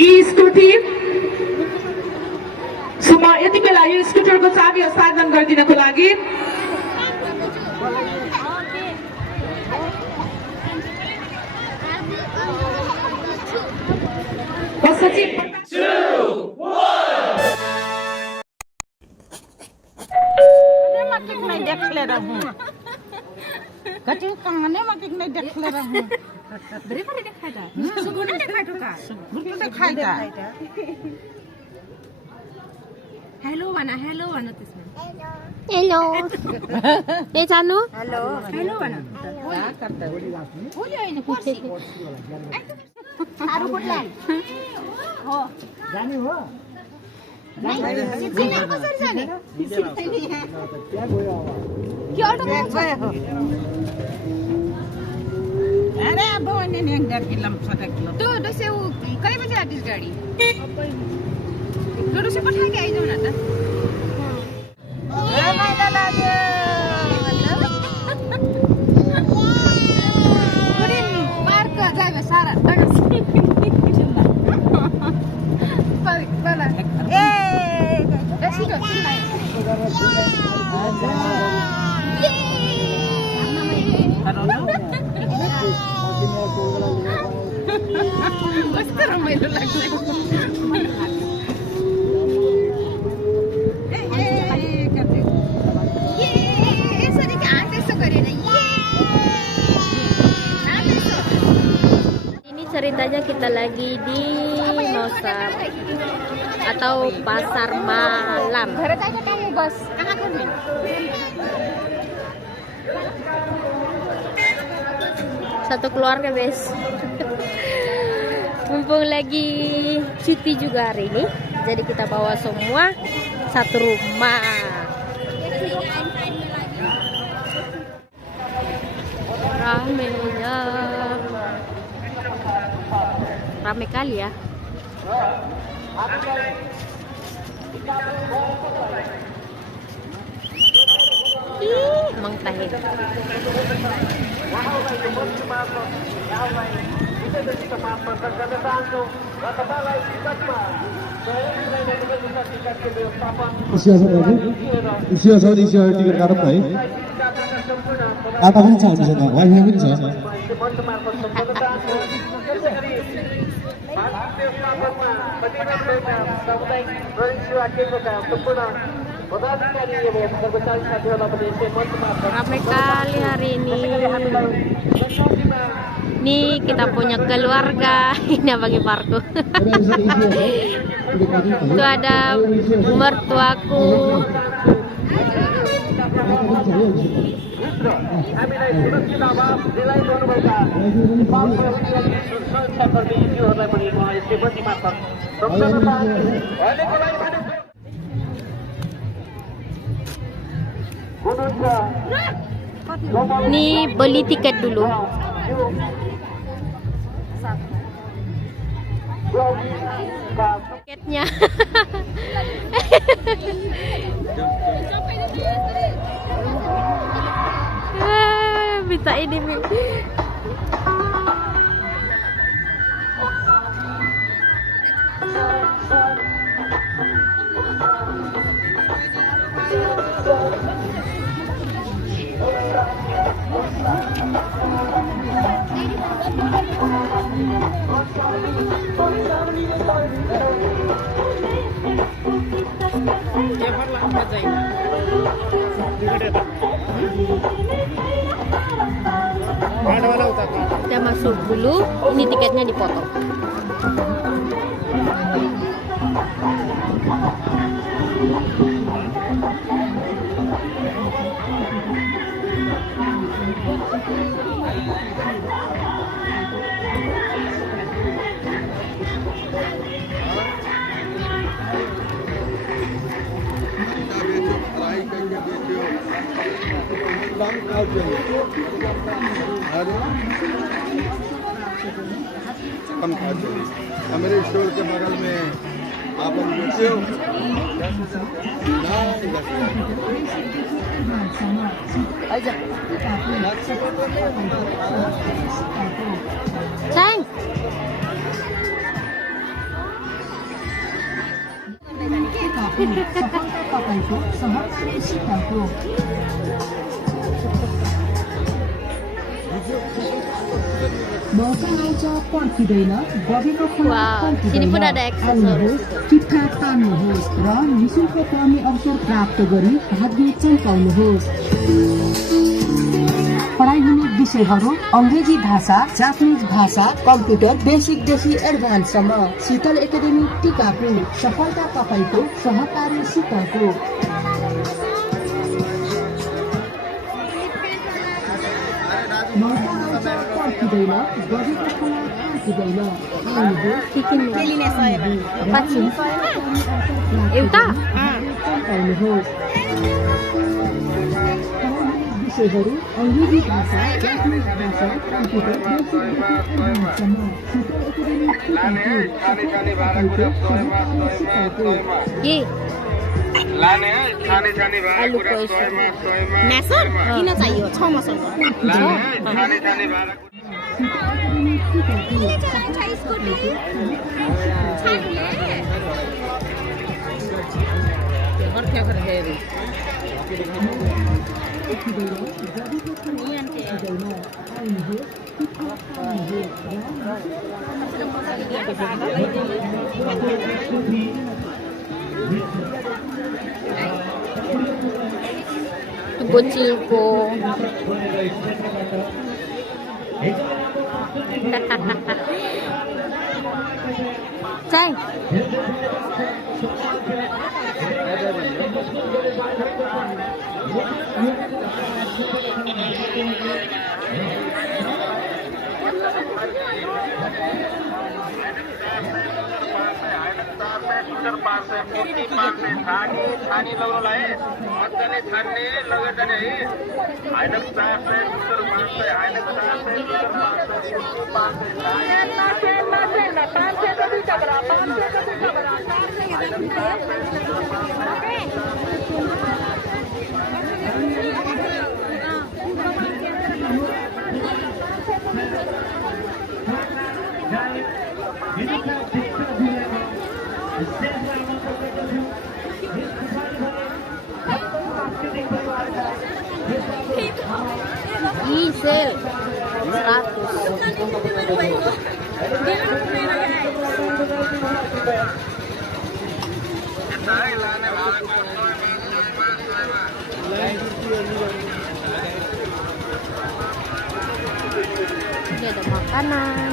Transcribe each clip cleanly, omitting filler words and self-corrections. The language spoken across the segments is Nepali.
यी स्कुटी यति बेला यो स्कुटरको चाबी हस्तान्तरण गरिदिनको लागि हेलो भन हेलो भन त्यसमा हेलो ए जानु हेलो हेलो भन भोलि हैन पर्सि सारो कोटला हो जाने हो चिना कसरी जाने के अटो गयो अरे अब भने नि 1.5 किलोमिटर तो दसे कई बजे आतिस गाडी तो दसे पठाके आइजाउ न त ए माइला लाग्यो पुरिन पार्क जाबे सारा बला ए दसी तो कस्तो रमाइलो लाग्छ ini ceritanya kita lagi di Nosam atau pasar malam. Satu keluarga, guys. Mumpung lagi cuti juga hari ini, jadi kita bawa semua satu rumah. Ramenya rame kali ya. Emang tahe. Usia tiket karep baik. Apa pun bisa bisa nggak? Wifi pun bisa. Ramai kali hari ini. Nih kita punya keluarga. Ini bagi Parko. Itu ada mertuaku. Nih beli tiket dulu. Tiketnya. Minta ini kita masuk dulu. Ini tiketnya dipotong. हम खाते हैं। मेरे स्टोर के बगल में आप हम रुकते हो। Sayang. सफलता तपाईँको सहकारी सिक्काको मौका आउँछ पर्खिँदैन बगेको फुल sini pun ada aksesoris. चिट्ठा तान्नुहोस् र निशुल्क पढ्ने अवसर प्राप्त गरी भाग्य चम्काउनुहोस् पढाइ हुने विषयहरू अङ्ग्रेजी भाषा जापानिज भाषा कम्प्युटर बेसिकदेखि एडभान्ससम्म शीतल एकाडेमी टिकापुर सफलता तपाईँको सहकारी सिक्काको मौका आउँछ पर्खिँदैन बगेको फुल पर्खिँदैन एउटा चम्काउनुहोस् विषयहरू अङ्ग्रेजी भाषा जापानिज भाषा कम्प्युटर बेसिकदेखि एडभान्ससम्म शीतल एकाडेमी टिकापुर के लाने है छानी छानी भाडा आलु कुरा पैसा। 100 मा 100 मा म्यासर किन चाहियो 6 मसल लाने है छानी छानी भाडा bocilku. Ceng. छानी लगाउनलाई मजाले छान्ने लगेर है हैन 400 सुतर 500 हैन Diesel 100. Ini ada makanan.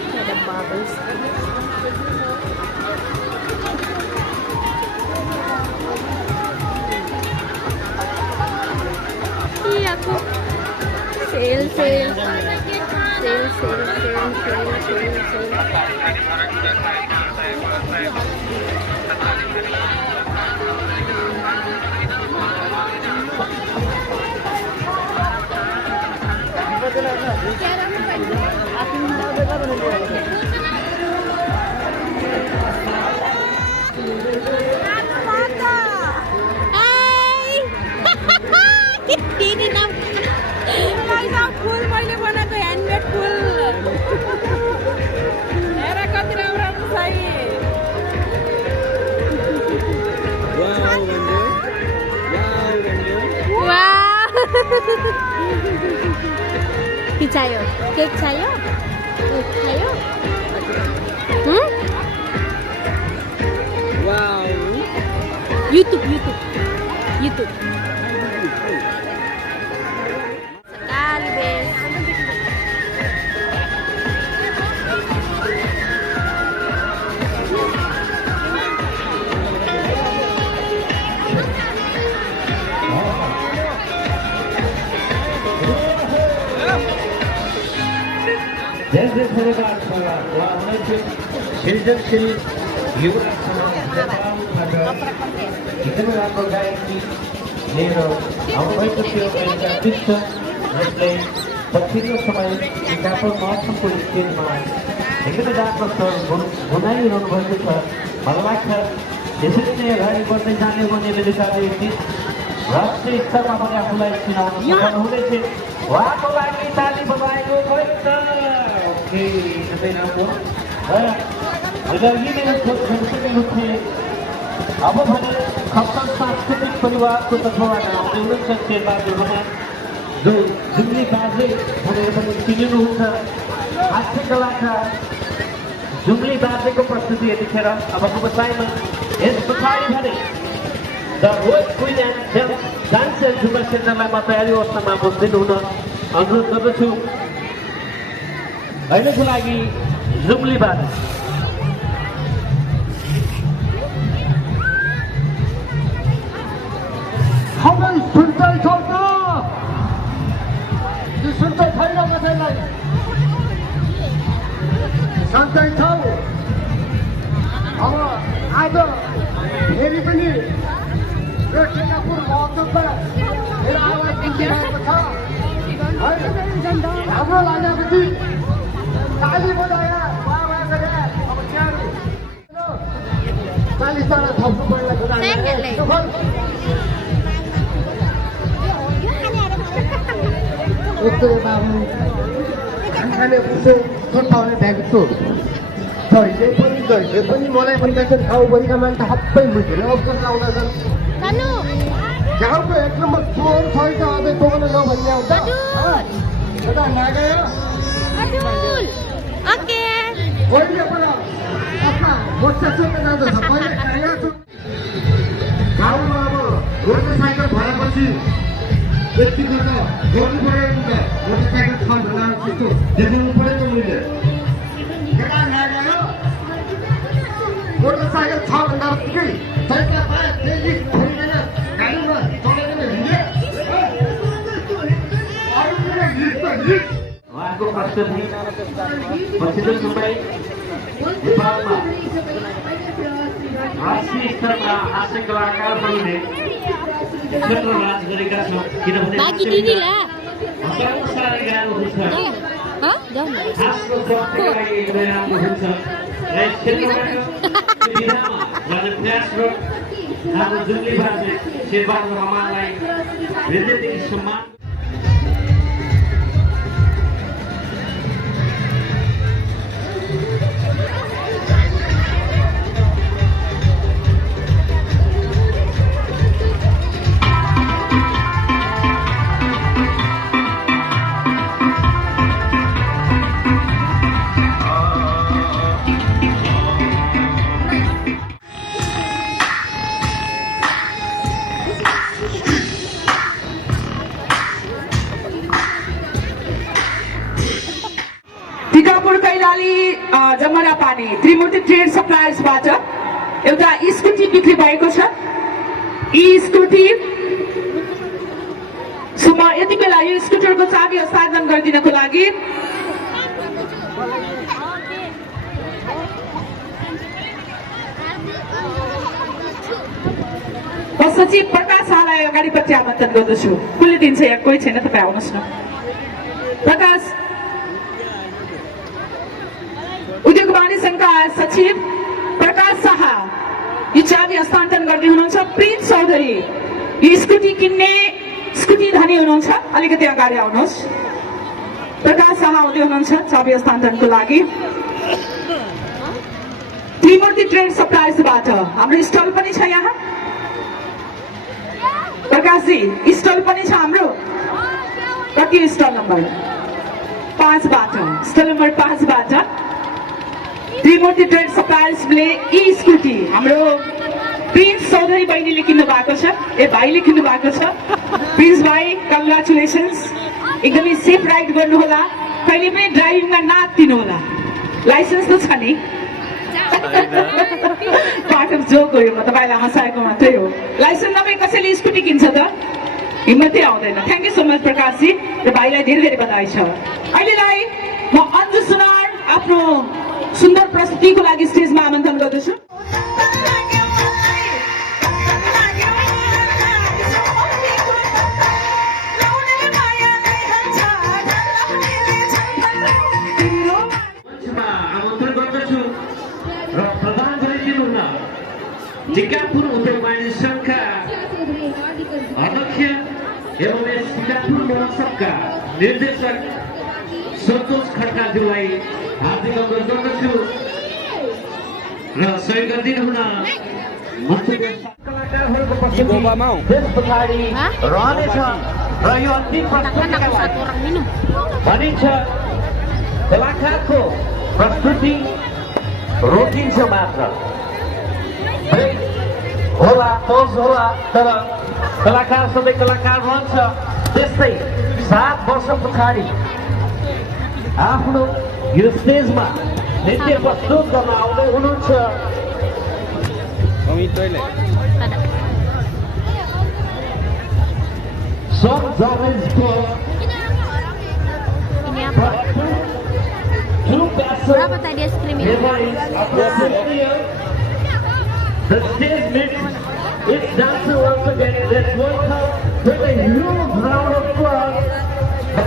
Ini ada bubbles. Iya aku sale. फुल मैले बनाएको ह्यान्डमेड फुल हेर कति राम्रो छ चाहियो केक चाहियो YouTube sekali bes. जैसे सृजनशील युवा एकदमै राम्रो गायकी लिएर आउनुभएको थियो जसले पछिल्लो समय काठो महत्त्वको स्टेजमा एकैताको घुमाइरहनु भएको छ। मलाई लाग्छ यसरी नै अगाडि बढ्दै जाने हो भने बेलुकाले राष्ट्रिय स्तरमा पनि आफूलाई चिनाउन सफल हुनेछ। उहाँको लागि ताली बजाएको गइन्छ। ओके, त्यसै राम्रो यी मेरो सोच सुनिसकेको थिएँ। अब भने खप्तर सांस्कृतिक परिवारको तर्फबाट आउँदै हुनुहुन्छ शेरबहादुर रमाल, जो जुम्ली बाजे भनेर पनि चिनिनुहुन्छ। हास्य कलाकार जुम्ली बाजेको प्रस्तुति यतिखेर अबको बसाइमा यस पछाडि भने the rose queen and dancer Zumba सेन्टरलाई म तयारी अवस्थामा बस्दिनु हुन अनुरोध गर्दछु। अहिलेको लागि जुम्ली बाजे। खबर सुन्दैछौ त? यो सुन्दै छैन कसैलाई? सुन्दैछौ? अब आज फेरि पनि यो टिकापुर महोत्सवमा मेरो आवाज पुगिरहेको छ है। हाम्रो लागेपछि ताली बजाएर वाह गरे। अब त्यहाँ 40 जना थप्नु पर्ला कुरा। यस्तो बाबु खाने पुग्छौ छोटाउने भ्याएको जहिले पनि मलाई भनिरहेछन् गाउँभरिका मान्छे सबै बुझेर अवसर लाउँदैछन्। गाउँको एक नम्बर चोर छ त अझै दोकान नभन्ने आउँछ यता नगयो अहिले पर आफ्ना मोर्चा चोर्न जाँदैछ। पहिले कहाँ छु गाउँमा अब मोटरसाइकल भएपछि यतिको त गर्नु पऱ्यो नि त। मोटरसाइकल छ भनेर त्यस्तो देखाउनु पऱ्यो त मैले। केटा नगयो मोटरसाइकल छ भन्दा बित्तिकै साइकल पाए तेजी छोडेर गाडीमा चढेर हिँडे। अरू कुनै हिँड त हिँड। उहाँको प्रस्तुति पछिल्लो समय नेपालमा राष्ट्रिय स्तरमा हास्य कलाकारहरूले क्षेत्र राज गरेका छौँ। किनभने हजारौँ सारे गाउँहरू छ। खासको स्वास्थ्यका लागि एकदमै राम्रो हुन्छ। र यस क्षेत्रबाट विधामा जाने प्रयास र हाम्रो जुम्ली बाजे शेरबहादुर रमाललाई हृदयदेखि सम्मान। टिकापुर कैलाली जमरा पानी त्रिमूर्ति ट्रेड सप्लायर्सबाट एउटा स्कुटी बिक्री भएको छ। यी स्कुटी यति बेला यो स्कुटरको चाबी हस्तान्तरण गरिदिनको लागि सचिव प्रकाश शाहलाई अगाडिपट्टि आमन्त्रण गर्दछु। कसले दिन्छ यहाँ? कोही छैन, तपाईँ आउनुहोस् न। प्रकाश उद्योग वाणिज्य संघका सचिव प्रकाश शाह यो चाबी हस्तान्तरण गर्दै हुनुहुन्छ। प्रिन्स चौधरी यो स्कुटी किन्ने स्कुटी धनी हुनुहुन्छ, अलिकति अगाडि आउनुहोस्। प्रकाश शाह आउँदै हुनुहुन्छ चाबी हस्तान्तरणको लागि। त्रिमूर्ति ट्रेड सप्लायर्सबाट हाम्रो स्टल पनि छ यहाँ। प्रकाशजी स्टल पनि छ हाम्रो। कति स्टल नम्बर 5बाट स्टल नम्बर 5बाट त्रिमूर्ति ट्रेड सप्लायर्सले यी स्कुटी हाम्रो प्रिन्स चौधरी बहिनीले किन्नु भएको छ। भाइले किन्नु भएको छ। प्रिन्स भाइ कङ्ग्रेचुलेसन्स। एकदमै सेफ राइड गर्नुहोला। कहिले पनि ड्राइभिङमा नातिनु होला। लाइसेन्स त छ नि? पार्ट अफ जोक हो यो, म तपाईँलाई हँसाएको मात्रै हो। लाइसेन्स नभए कसैले स्कुटी किन्छ त? हिम्मतै आउँदैन। थ्याङ्क यू सो मच प्रकाशजी र भाइलाई धेरै धेरै बधाई छ। अहिलेलाई म अन्जु सुनार आफ्नो सुन्दर प्रस्तुतिको लागि स्टेजमा आमन्त्रण गर्दछु। सिकापुर उत्तरवाहिनी संघका अध्यक्ष एवं यस सिकापुर महोत्सवका निर्देशक सन्तोष खड्काज्यूलाई हार्दिक अनुरोध गर्दछु र सहयोग गरिदिनु हुन कलाकारहरूको पछि त्यस पछाडि रहनेछ र यो अन्तिम प्रस्तुतिका लागि भनिन्छ कलाकारको प्रस्तुति रोकिन्छ मात्र होला पौज होला तर कलाकार सधैँ कलाकार रहन्छ। त्यस्तै 7 वर्ष पछाडि आफ्नो यो स्टेजमा नृत्य प्रस्तुत गर्न आउँदै हुनुहुन्छ Some Johannesburg Ini apa? True Castle Berapa tadi es krim ini? The stage meets its dancer once again. Let's welcome with a huge round of applause the